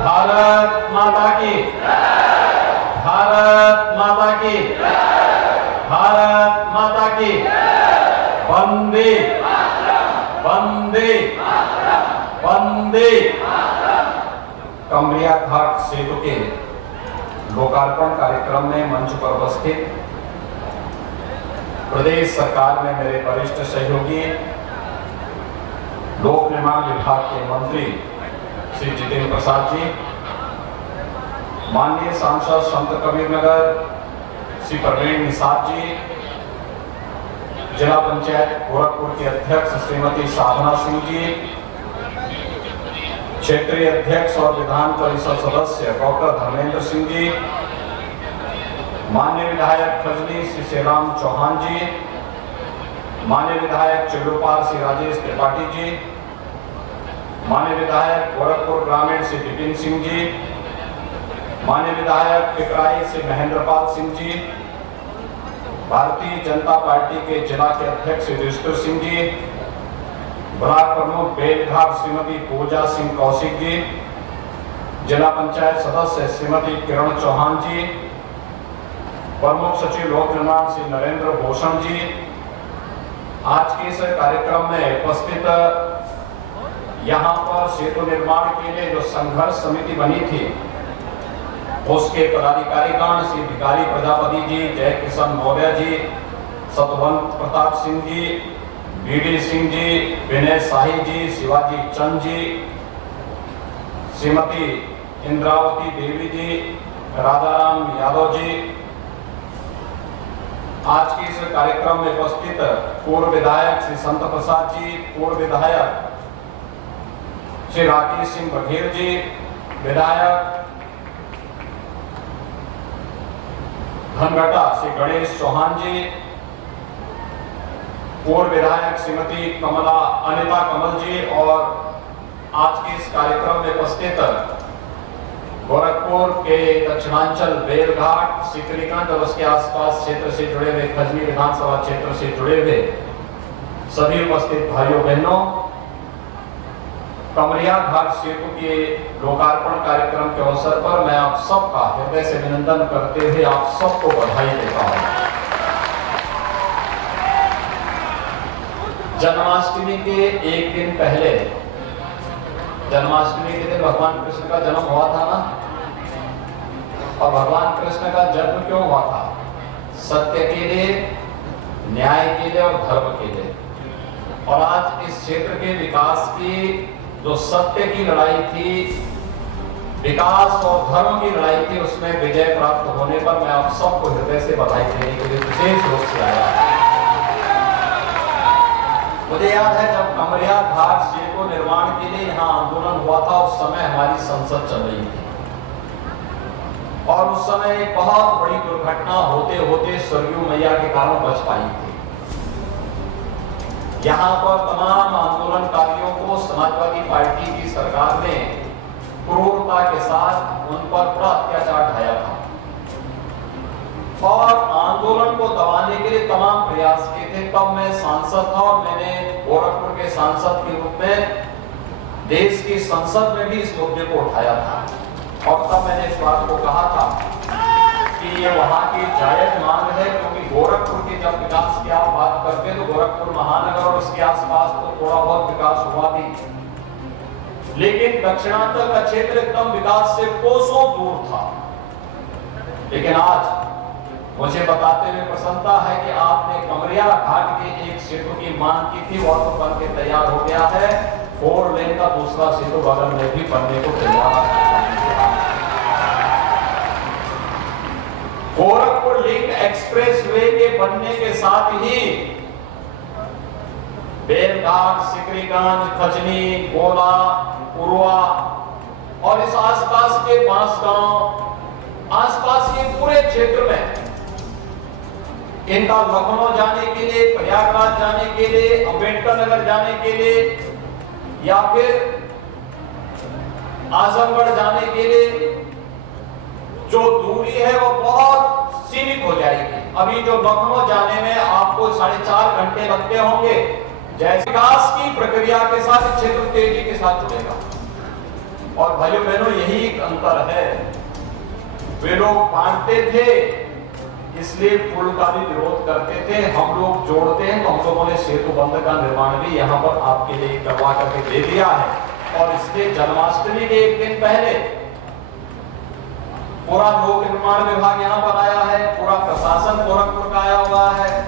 भारत माता की, भारत माता की, भारत माता की, वंदे वंदे वंदे। कमरिया घाट सेतु के लोकार्पण कार्यक्रम में मंच पर उपस्थित प्रदेश सरकार में मेरे वरिष्ठ सहयोगी लोक निर्माण विभाग के मंत्री श्री जितेंद्र प्रसाद जी, माननीय सांसद संत कबीरनगर श्री प्रवीण निषाद जी, जिला पंचायत गोरखपुर के अध्यक्ष श्रीमती साधना सिंह जी, क्षेत्रीय अध्यक्ष और विधान परिषद सदस्य डॉक्टर धर्मेंद्र सिंह जी, माननीय विधायक खजनी श्री श्रीराम चौहान जी, माननीय विधायक चिल्लूपाल श्री राजेश त्रिपाठी जी, माननीय विधायक गोरखपुर ग्रामीण श्री विपिन सिंह जी, माननीय विधायक पिपराई श्री महेंद्रपाल सिंह जी, भारतीय जनता पार्टी के जिला के अध्यक्ष श्री युधिष्ठिर सिंह जी, ब्लॉक प्रमुख बेलघाट श्रीमती पूजा सिंह कौशिक जी, जिला पंचायत सदस्य श्रीमती किरण चौहान जी, प्रमुख सचिव लोक निर्माण श्री नरेंद्र भूषण जी, आज के इस कार्यक्रम में उपस्थित यहाँ पर सेतु निर्माण के लिए जो संघर्ष समिति बनी थी उसके पदाधिकारीगण श्री भिखारी प्रजापति जी, जय किशन मौर्य जी, सतवंत प्रताप सिंह जी, बीडी सिंह जी, विनय शाही जी, शिवाजी चंद जी, श्रीमती इंद्रावती देवी जी, राजाराम यादव जी, आज के इस कार्यक्रम में उपस्थित पूर्व विधायक श्री संत प्रसाद जी, पूर्व विधायक श्री राकेश सिंह बघेल जी, विधायक धनघटा श्री गणेश चौहान जी, पूर्व विधायक श्रीमती कमला अनिता कमल जी और आज के इस कार्यक्रम में उपस्थित गोरखपुर के दक्षिणांचल बेलघाट, सिकरीगंज और उसके आसपास क्षेत्र से जुड़े हुए खजनी विधानसभा क्षेत्र से जुड़े हुए सभी उपस्थित भाइयों बहनों, कमरिया घाट सेतु के लोकार्पण कार्यक्रम के अवसर पर मैं आप सबका हृदय से अभिनंदन करते हुए आप सबको बधाई देता हूं। जन्माष्टमी के एक दिन पहले, जन्माष्टमी के दिन भगवान कृष्ण का जन्म हुआ था ना, और भगवान कृष्ण का जन्म क्यों हुआ था? सत्य के लिए, न्याय के लिए और धर्म के लिए। और आज इस क्षेत्र के विकास की जो सत्य की लड़ाई थी, विकास और धर्म की लड़ाई थी, उसमें विजय प्राप्त होने पर मैं आप सबको हृदय से बधाई देने के लिए विशेष रूप से आया। मुझे याद है जब कमरिया घाट सेतु निर्माण के लिए यहाँ आंदोलन हुआ था, उस समय हमारी संसद चल रही थी और उस समय एक बहुत बड़ी दुर्घटना होते होते सरयू मैया के कारण बच पाई थी। यहाँ पर तमाम आंदोलनकारियों को समाजवादी पार्टी की सरकार ने क्रूरता के साथ उन पर बड़ा अत्याचार ढाया था और आंदोलन को दबाने के लिए तमाम प्रयास किए थे। तब मैं सांसद था और मैंने गोरखपुर के सांसद के रूप में देश की संसद में भी इस मुद्दे को उठाया था और तब मैंने इस बात को कहा था कि ये वहां की जायज मांग है, क्योंकि गोरखपुर के जब विकास की आप बात करते तो गोरखपुर महानगर और उसके आसपास तो थोड़ा बहुत विकास हुआ भी, लेकिन दक्षिणांचल का क्षेत्र एकदम विकास से कोसों दूर था। लेकिन आज मुझे बताते हुए प्रसन्नता है कि आपने कमरिया घाट के एक सेतु की मांग की थी, वह तो बन के तैयार हो गया है। 4 लेन का दूसरा सेतु बगल में भी बनने को तैयार है। गोरखपुर लिंक एक्सप्रेसवे के बनने के साथ ही बेलघाट, सिकरीगंज, खजनी, गोला, उरुआ और इस आसपास के बांसगांव, आसपास के पूरे क्षेत्र में इनका लखनऊ जाने के लिए, प्रयागराज जाने के लिए, अंबेडकर नगर जाने के लिए या फिर आजमगढ़ जाने के लिए जो दूरी है वो बहुत सीमित हो जाएगी। अभी जो लखनऊ जाने में आपको 4.5 घंटे लगते होंगे, जैसे विकास की प्रक्रिया के साथ क्षेत्र तेजी के साथ जुड़ेगा और भाइयों बहनों यही एक अंतर है। वे लोग बांटते थे इसलिए पुल का भी विरोध करते थे, हम लोग जोड़ते हैं तो हम लोगों ने सेतु बंध का निर्माण भी यहाँ पर आपके लिए करवा करके दे दिया है। और इसलिए जन्माष्टमी के एक दिन पहले पूरा लोक निर्माण विभाग यहाँ पर आया है, पूरा प्रशासन गोरखपुर का आया हुआ है,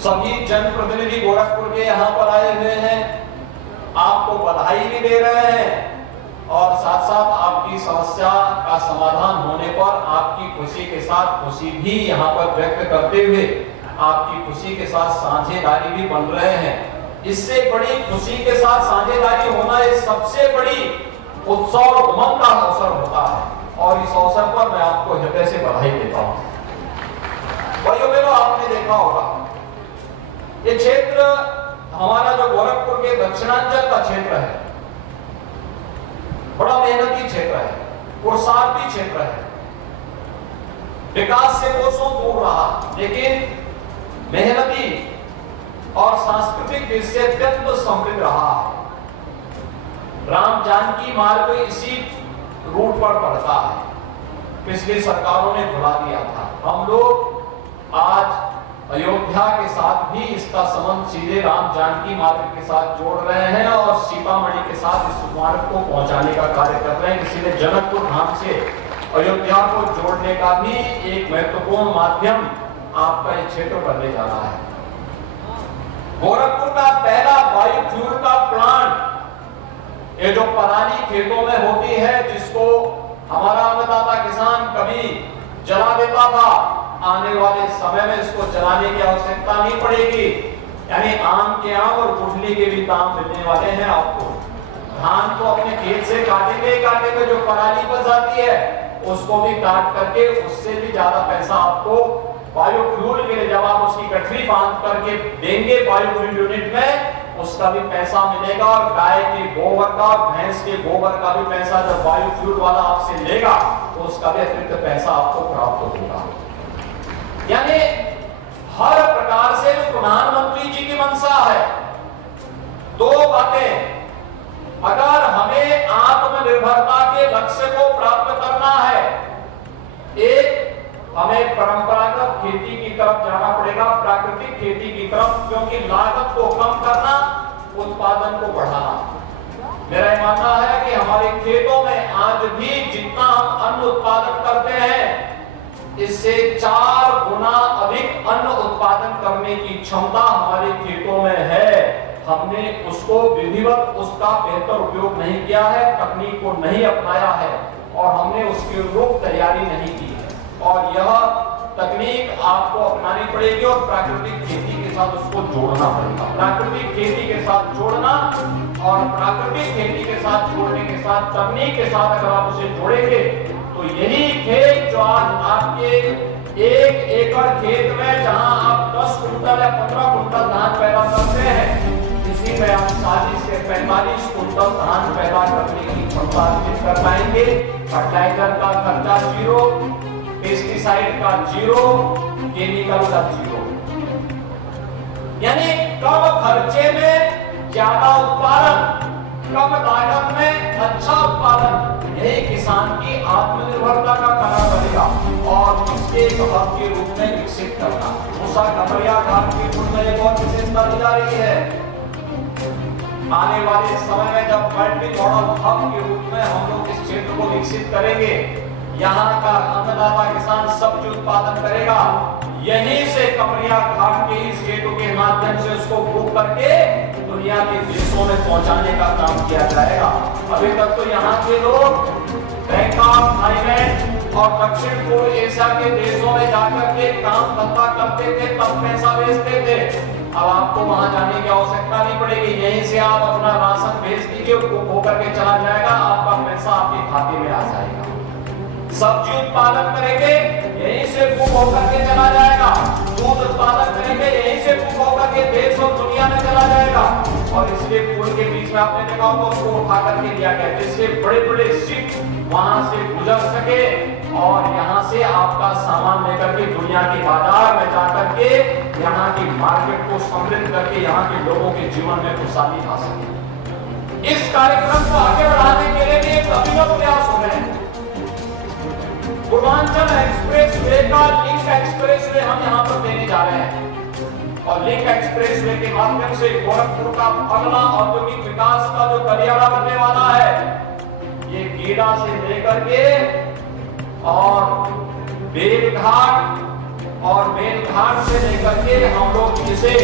सभी जनप्रतिनिधि गोरखपुर के यहाँ पर आए हुए हैं, आपको बधाई भी दे रहे हैं और साथ साथ आपकी समस्या का समाधान होने पर आपकी खुशी के साथ खुशी भी यहाँ पर व्यक्त करते हुए आपकी खुशी के साथ साझेदारी भी बन रहे हैं। इससे बड़ी खुशी के साथ साझेदारी होना ये सबसे बड़ी उत्सव और उमंग का अवसर होता है और इस अवसर पर मैं आपको हृदय से बधाई देता हूं। भाइयों बहनों, आपने देखा होगा ये क्षेत्र हमारा जो गोरखपुर के दक्षिणांचल का क्षेत्र है, बड़ा मेहनती क्षेत्र है, पुरुषार्थी क्षेत्र है, विकास से कोसों दूर रहा, लेकिन मेहनती और सांस्कृतिक दृष्टि से अत्यंत समृद्ध रहा है। राम जानकी मार्ग इसी रूट पर पड़ता है, पिछली सरकारों ने भुला दिया था। हम लोग आज अयोध्या के साथ भी इसका संबंध सीधे राम जानकी मार्ग के साथ जोड़ रहे हैं और सीतामढ़ी के साथ इस मार्ग को पहुंचाने का कार्य कर रहे हैं। इसीलिए जनकपुर धाम से अयोध्या को जोड़ने का भी एक महत्वपूर्ण माध्यम आपका ये क्षेत्र बनने जा रहा है। गोरखपुर का पहला बायोफ्यूल का प्लांट ये जो पराली खेतों में होती है, जिसको हमारा अन्नदाता किसान कभी जला देता था, आने वाले समय में इसको जलाने की आवश्यकता नहीं पड़ेगी। यानी आम के आम और गुठली के भी दाम मिलने वाले हैं आपको। धान को अपने खेत से काटेंगे, जो पराली बच जाती है उसको भी काट करके उससे भी ज्यादा पैसा आपको बायोफ्यूल के लिए, जब आप उसकी गठरी बांध करके देंगे बायोफ्यूल यूनिट में, उसका भी पैसा मिलेगा। और गाय के गोबर का, भैंस के गोबर का भी पैसा जब बायोफ्यूल वाला आपसे लेगा तो उसका भी अतिरिक्त पैसा आपको प्राप्त होगा। यानी हर प्रकार से प्रधानमंत्री जी की मंशा है। दो बातें, अगर हमें आत्मनिर्भरता के लक्ष्य को प्राप्त करना है, एक हमें परंपरागत खेती की तरफ जाना पड़ेगा, प्राकृतिक खेती की तरफ, क्योंकि लागत को कम करना, उत्पादन को बढ़ाना। मेरा यह मानना है कि हमारे खेतों में आज भी जितना हम अन्न उत्पादन करते हैं, इससे 4 गुना अधिक अन्न उत्पादन करने की क्षमता हमारे खेतों में है। हमने उसको विधिवत उसका बेहतर उपयोग नहीं किया है, तकनीक को नहीं अपनाया है और हमने उसके रूप तैयारी नहीं की है। और यह तकनीक आपको अपनानी पड़ेगी और प्राकृतिक खेती के साथ उसको जोड़ना पड़ेगा। प्राकृतिक खेती के साथ जोड़ना और प्राकृतिक खेती के साथ जोड़ने के साथ तकनीक के साथ अगर आप उसे जोड़ेंगे तो यही खेत जो आज आपके 1 एकड़ खेत में जहां आप 10 कुंटल या 15 कुंटल धान पैदा करते हैं, इसी में आप 40 से 45 कुंटल धान पैदा करने की क्षमता अर्जित कर पाएंगे। फर्टिलाइजर का खर्चा जीरो, पेस्टिसाइड का जीरो, केमिकल का जीरो। यानी कम खर्चे में ज्यादा उत्पादन, कम लागत में अच्छा उत्पादन, यही किसान की आत्मनिर्भरता का कारण बनेगा और इसके सबब के रूप में विकसित करना। मूसा कपड़िया घाट के पूर्व में एक और विशेषता दी जा रही है। आने वाले समय में जब मल्टी मॉडल हब के रूप में हम लोग इस क्षेत्र को विकसित करेंगे, यहाँ का अन्नदाता किसान सब्जी उत्पादन करेगा, यहीं से कपड़िया घाट के इस सेतु के माध्यम से उसको बुक करके दुनिया के देशों में पहुंचाने का काम किया जाएगा। अभी तक तो यहाँ के लोग बैंकॉक, थाईलैंड और दक्षिण पूर्व एशिया के देशों में जाकर के काम धंधा करते थे, तब पैसा भेजते थे। अब आपको वहां जाने की आवश्यकता नहीं पड़ेगी, यहीं से आप अपना राशन भेज दीजिए, उसको होकर के चला जाएगा, आपका पैसा आपके खाते में आ जाएगा। सब्जी उत्पादन करेंगे, यहीं से बुक होकर के चला जाएगा। दूध उत्पादन करेंगे, यहीं से बुक होकर के देश और दुनिया में चला जाएगा। और इसलिए पुल के बीच में आपने देखा होगा उसको उठा करके दिया गया, जिससे बड़े बड़े शिप वहां से गुजर सके और यहाँ से आपका सामान लेकर के दुनिया के बाजार में जाकर के यहाँ की मार्केट को समृद्ध करके यहाँ के लोगों के जीवन में खुशहाली आ सके। इस कार्यक्रम को आगे बढ़ाने के लिए भी एक अभिनव प्रयास हो रहे हैं। पूर्वांचल एक्सप्रेस वे का लिंक एक्सप्रेस वे हम यहां पर देने जा रहे हैं और लिंक एक्सप्रेस वे के माध्यम से गोरखपुर का अगला औद्योगिक विकास का जो गलियारा बनने वाला है, ये गीला से लेकर के और बेलघाट से लेकर के हम लोग इसे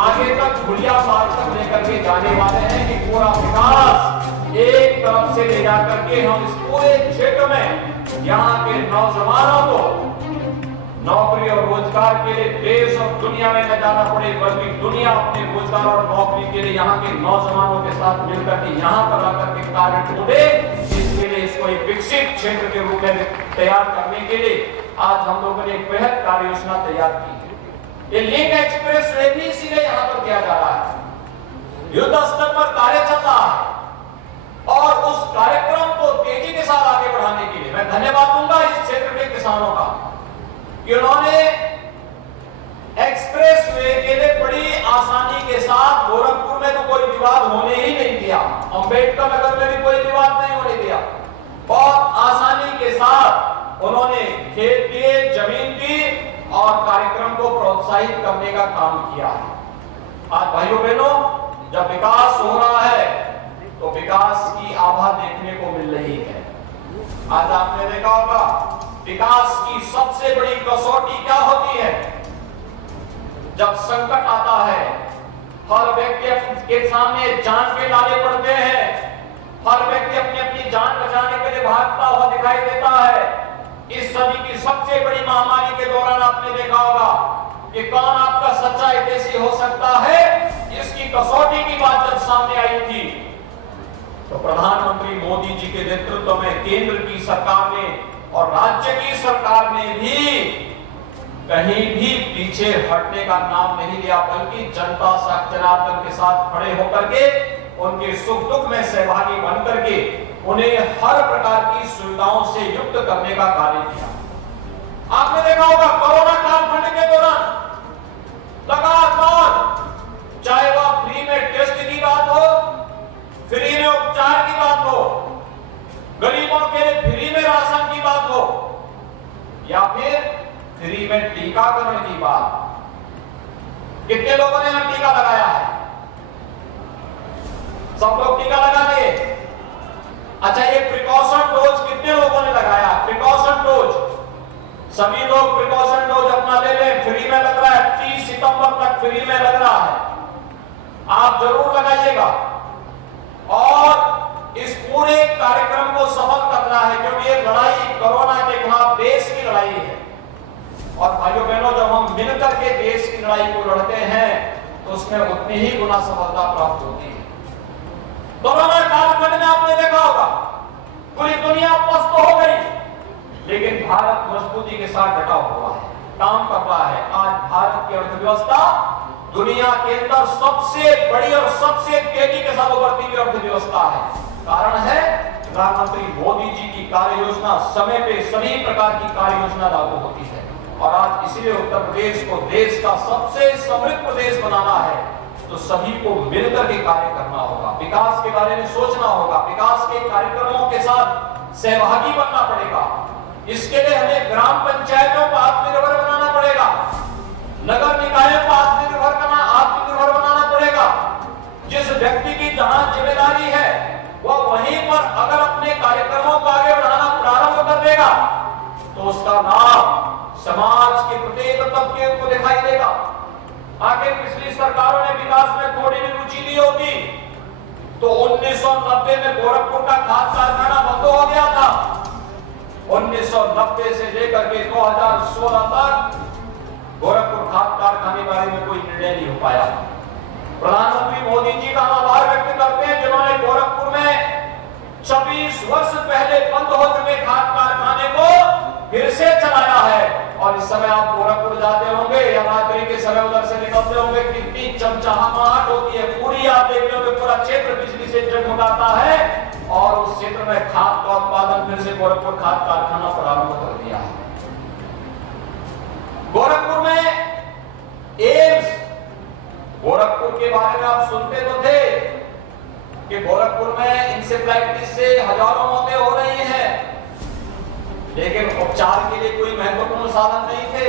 आगे तक गुड़िया पार तक लेकर के जाने वाले हैं कि पूरा विकास एक तरफ से ले जाकर के हम इस पूरे क्षेत्र में यहाँ के नौजवानों को नौकरी और रोजगार के लिए देश और दुनिया में न जाना पड़े, बल्कि दुनिया अपने रोजगार और नौकरी के लिए यहाँ के नौजवानों के साथ मिलकर के यहाँ पर आकर के कार्य ढूंढे। इसके लिए इसको एक विकसित क्षेत्र के रूप में तैयार करने के लिए आज हम लोगों ने एक बेहद कार्य योजना तैयार की है। ये लिंक एक्सप्रेस वे भी इसीलिए यहाँ पर किया जा रहा है। युद्ध स्तर पर कार्य चल रहा है और उस कार्यक्रम को तेजी के साथ आगे बढ़ाने के लिए मैं धन्यवाद दूंगा इस क्षेत्र के किसानों का कि उन्होंने एक्सप्रेस वे के लिए बड़ी आसानी के साथ गोरखपुर में तो कोई विवाद होने ही नहीं दिया, अंबेडकर नगर में भी कोई विवाद नहीं होने दिया। बहुत आसानी के साथ उन्होंने खेत दिए, जमीन दी और कार्यक्रम को प्रोत्साहित करने का काम किया है। आज भाइयों बहनों, जब विकास हो रहा है तो विकास की आभा देखने को मिल रही है। आज आपने देखा होगा विकास की सबसे बड़ी कसौटी क्या होती है? जब संकट आता है, हर व्यक्ति के सामने जान के लाले पड़ते हैं, हर व्यक्ति अपनी अपनी जान बचाने के लिए भागता हुआ दिखाई देता है। इस सदी की सबसे बड़ी महामारी के दौरान आपने देखा होगा कि कौन आपका सच्चा हितैषी हो सकता है, इसकी कसौटी की बात जब सामने आई थी तो प्रधानमंत्री मोदी जी के नेतृत्व में केंद्र की सरकार ने और राज्य की सरकार ने भी कहीं भी पीछे हटने का नाम नहीं लिया, बल्कि जनता जनार्दन के साथ खड़े होकर के उनके सुख दुख में सहभागी बन करके उन्हें हर प्रकार की सुविधाओं से युक्त करने का कार्य किया। आपने देखा होगा कोरोना कालखंड के दौरान लगातार, चाहे वह फ्री में टेस्ट की बात हो, फ्री में उपचार की बात हो, गरीबों के लिए फ्री में राशन की बात हो या फिर फ्री में टीकाकरण की बात, कितने लोगों ने यहां टीका लगाया है? सब लोग टीका लगा लिए। अच्छा, ये प्रिकॉशन डोज कितने लोगों ने लगाया? प्रिकॉशन डोज सभी लोग प्रिकॉशन डोज अपना ले लें, फ्री में लग रहा है, 30 सितंबर तक फ्री में लग रहा है, आप जरूर लगाइएगा। और इस पूरे कार्यक्रम को सफल करना है, क्योंकि ये लड़ाई कोरोना के खिलाफ देश की लड़ाई है। और भाइयों बहनों, जब हम मिलकर के देश की लड़ाई को लड़ते हैं तो उसमें उतनी ही गुना सफलता प्राप्त होती है। कोरोना कालखंड में आपने देखा होगा पूरी दुनिया पस्त हो गई, लेकिन भारत मजबूती के साथ डटा हुआ है, काम कर रहा है। आज भारत की अर्थव्यवस्था दुनिया के अंदर सबसे बड़ी और सबसे तेजी के साथ उभरती हुई अर्थव्यवस्था है। कारण है प्रधानमंत्री मोदी जी की कार्य योजना, समय पे सभी प्रकार की कार्य योजना लागू होती है। और आज इसीलिए उत्तर प्रदेश को देश का सबसे समृद्ध प्रदेश बनाना है तो सभी को मिलकर के कार्य करना होगा, विकास के बारे में सोचना होगा, विकास के कार्यक्रमों के साथ सहभागी बनना पड़ेगा। इसके लिए हमें ग्राम पंचायतों को आत्मनिर्भर बनाना पड़ेगा, नगर निकायों को आत्मनिर्भर बनाना पड़ेगा। जिस व्यक्ति की जहां जिम्मेदारी है वह वहीं पर अगर अपने कार्यक्रमों को आगे बढ़ाना प्रारंभ कर देगा तो उसका लाभ समाज के प्रत्येक तबके को दिखाई देगा। आगे पिछली सरकारों ने विकास में थोड़ी भी रुचि ली होती तो 1990 में गोरखपुर का खाद कारखाना बंद हो गया था। 1990 से लेकर के 2016 तक गोरखपुर खाद कारखाने बारे में कोई निर्णय नहीं हो पाया। प्रधानमंत्री मोदी जी का आभार व्यक्त करते हैं जिन्होंने गोरखपुर में 26 वर्ष पहले बंद हो चुके खाद कारखाने को फिर से चलाया है। और इस समय आप गोरखपुर जाते होंगे या रात्रि के समय उधर से निकलते होंगे, कितनी चमचमाहट होती है। पूरी आप देखते होंगे पूरा क्षेत्र बिजली से जगमगाता है और उस क्षेत्र में खाद का उत्पादन फिर से गोरखपुर खाद कारखाना प्रारंभ कर दिया है। गोरखपुर में एम्स, गोरखपुर के बारे में आप सुनते तो थे कि गोरखपुर में इंसेफ्लाइटिस से हजारों मौतें हो रही हैं, लेकिन उपचार के लिए कोई महत्वपूर्ण साधन नहीं थे।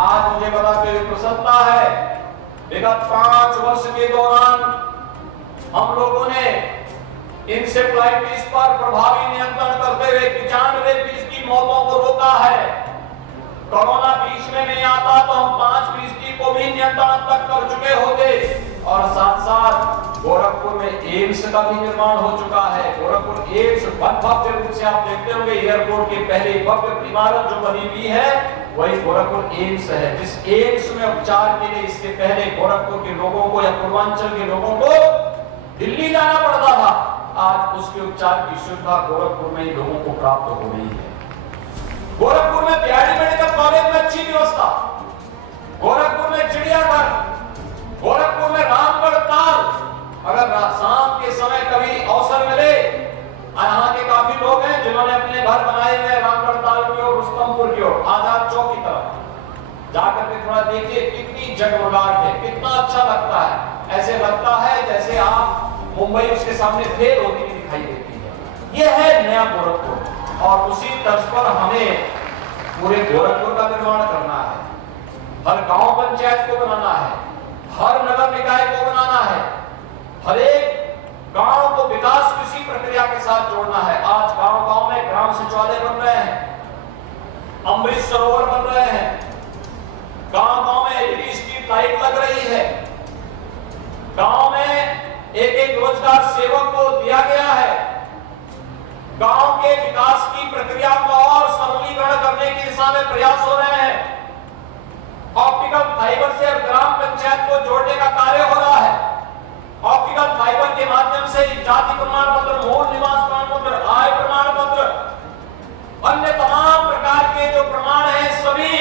आज मुझे बता के प्रसन्नता है, विगत 5 वर्ष के दौरान हम लोगों ने इंसेफ्लाइटिस पर प्रभावी नियंत्रण करते हुए 95% की मौतों को रोका है। कोरोना बीच में नहीं आता तो हम 5% को भी नियंत्रण तक कर चुके होते, और साथ साथ गोरखपुर में एम्स का भी निर्माण हो चुका है। गोरखपुर एम्स भव्य रूप से आप देखते होंगे, एयरपोर्ट के पहले भव्य इमारत जो बनी हुई है वही गोरखपुर एम्स है। जिस एम्स में उपचार के लिए इससे पहले गोरखपुर के लोगों को या पूर्वांचल के लोगों को दिल्ली जाना पड़ता था, आज उसके उपचार की सुविधा गोरखपुर में ही लोगों को प्राप्त हो रही है। गोरखपुर में बिहारी मेडिकल कॉलेज में अच्छी व्यवस्था, गोरखपुर में चिड़ियाघर, गोरखपुर में रामगढ़ ताल। अगर शाम के समय कभी अवसर मिले, यहाँ के काफी लोग हैं जिन्होंने अपने घर बनाए हुए रामगढ़ ताल की ओर, रुस्तमपुर की ओर, आजाद चौक की तरफ जाकर के थोड़ा देखिए, कितनी जगमगाहट है, कितना अच्छा लगता है। ऐसे लगता है जैसे आप मुंबई उसके सामने फेल होती हुई दिखाई देती है। यह है नया गोरखपुर, और उसी तर्ज पर हमें पूरे गोरखपुर का निर्माण करना है। हर गांव पंचायत को बनाना है, हर नगर निकाय को बनाना है, हर एक गांव को विकास किसी प्रक्रिया के साथ जोड़ना है। आज गांव-गांव में ग्राम शौचालय बन रहे हैं, अमृत सरोवर बन रहे हैं, गांव-गांव में एलईडी स्ट्रीट लाइट लग रही है, गांव में एक रोजगार सेवक को दिया गया है। गांव के विकास की प्रक्रिया को और सरलीकरण करने की दिशा में प्रयास हो रहे हैं। ऑप्टिकल फाइबर से ग्राम पंचायत को जोड़ने का कार्य हो रहा है। ऑप्टिकल फाइबर के माध्यम से जाति प्रमाण पत्र, मूल निवास प्रमाण पत्र, आय प्रमाण पत्र, अन्य तमाम प्रकार के जो प्रमाण हैं सभी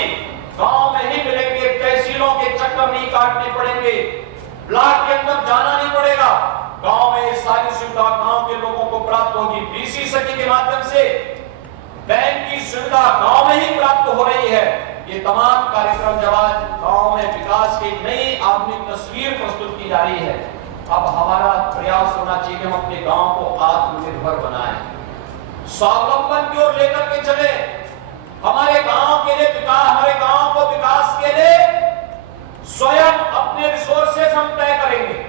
गांव में ही मिलेंगे। तहसीलों के चक्कर नहीं काटने पड़ेंगे, ब्लॉक के अंदर जाना नहीं पड़ेगा। गांव में ये सारी सुविधा गांव के लोगों को प्राप्त होगी। बीसी सखी के माध्यम से बैंक की सुविधा गांव में ही प्राप्त हो रही है। ये तमाम कार्यक्रम जब आज गांव में विकास की नई आधुनिक तस्वीर प्रस्तुत की जा रही है, अब हमारा प्रयास होना चाहिए हम अपने गांव को आत्मनिर्भर बनाएं, स्वावलंबन की ओर लेकर के चले। हमारे गांव के लिए विकास, हमारे गांव को विकास के लिए स्वयं अपने रिसोर्सेज हम तय करेंगे।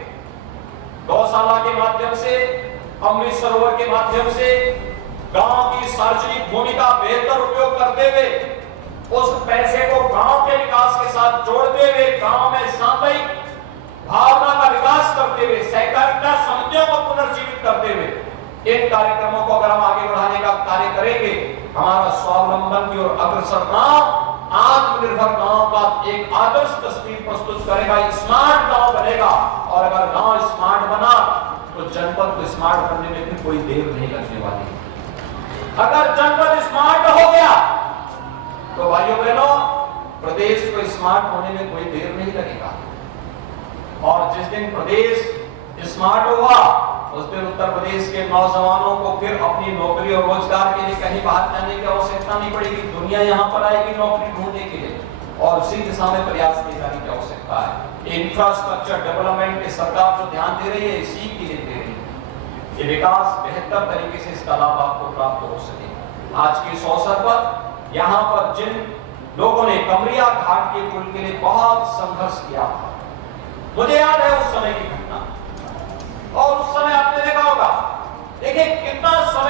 गौशाला के माध्यम से, अमृत सरोवर के माध्यम से गांव की सार्वजनिक भूमि का बेहतर उपयोग करते हुए उस पैसे को गांव के विकास के साथ जोड़ते हुए, गांव में सामूहिक भावना का विकास करते हुए, सहकारिता समितियों को पुनर्जीवित करते हुए इन कार्यक्रमों को अगर हम आगे बढ़ाने का कार्य करेंगे, हमारा स्वावलंबन की ओर अग्रसर गांव, आत्मनिर्भर गांव का एक आदर्श तस्वीर प्रस्तुत करेगा, स्मार्ट गांव बनेगा। और अगर गांव स्मार्ट बना तो जनपद को स्मार्ट करने में भी कोई देर नहीं लगने वाली। अगर जनपद स्मार्ट हो गया तो भाइयों बहनों, प्रदेश को स्मार्ट होने में कोई देर नहीं लगेगा। और जिस दिन प्रदेश स्मार्ट होगा उस दिन उत्तर प्रदेश के नौजवानों को फिर अपनी नौकरी और रोजगार के लिए कहीं बाहर जाने की आवश्यकता नहीं पड़ेगी। दुनिया यहाँ पर आएगी नौकरी ढूंढने के लिए, और उसी दिशा में प्रयास किए जाने की आवश्यकता है। इंफ्रास्ट्रक्चर डेवलपमेंट की सरकार जो ध्यान दे रही है, इसी के लिए दे रही है। ये विकास बेहतर तरीके से इसका लाभ आपको प्राप्त हो सके। आज के इस अवसर पर यहाँ पर जिन लोगों ने कमरिया घाट के पुल के लिए बहुत संघर्ष किया था, मुझे याद है उस समय की घटना, और उस समय आपने देखा होगा, देखिए कितना समय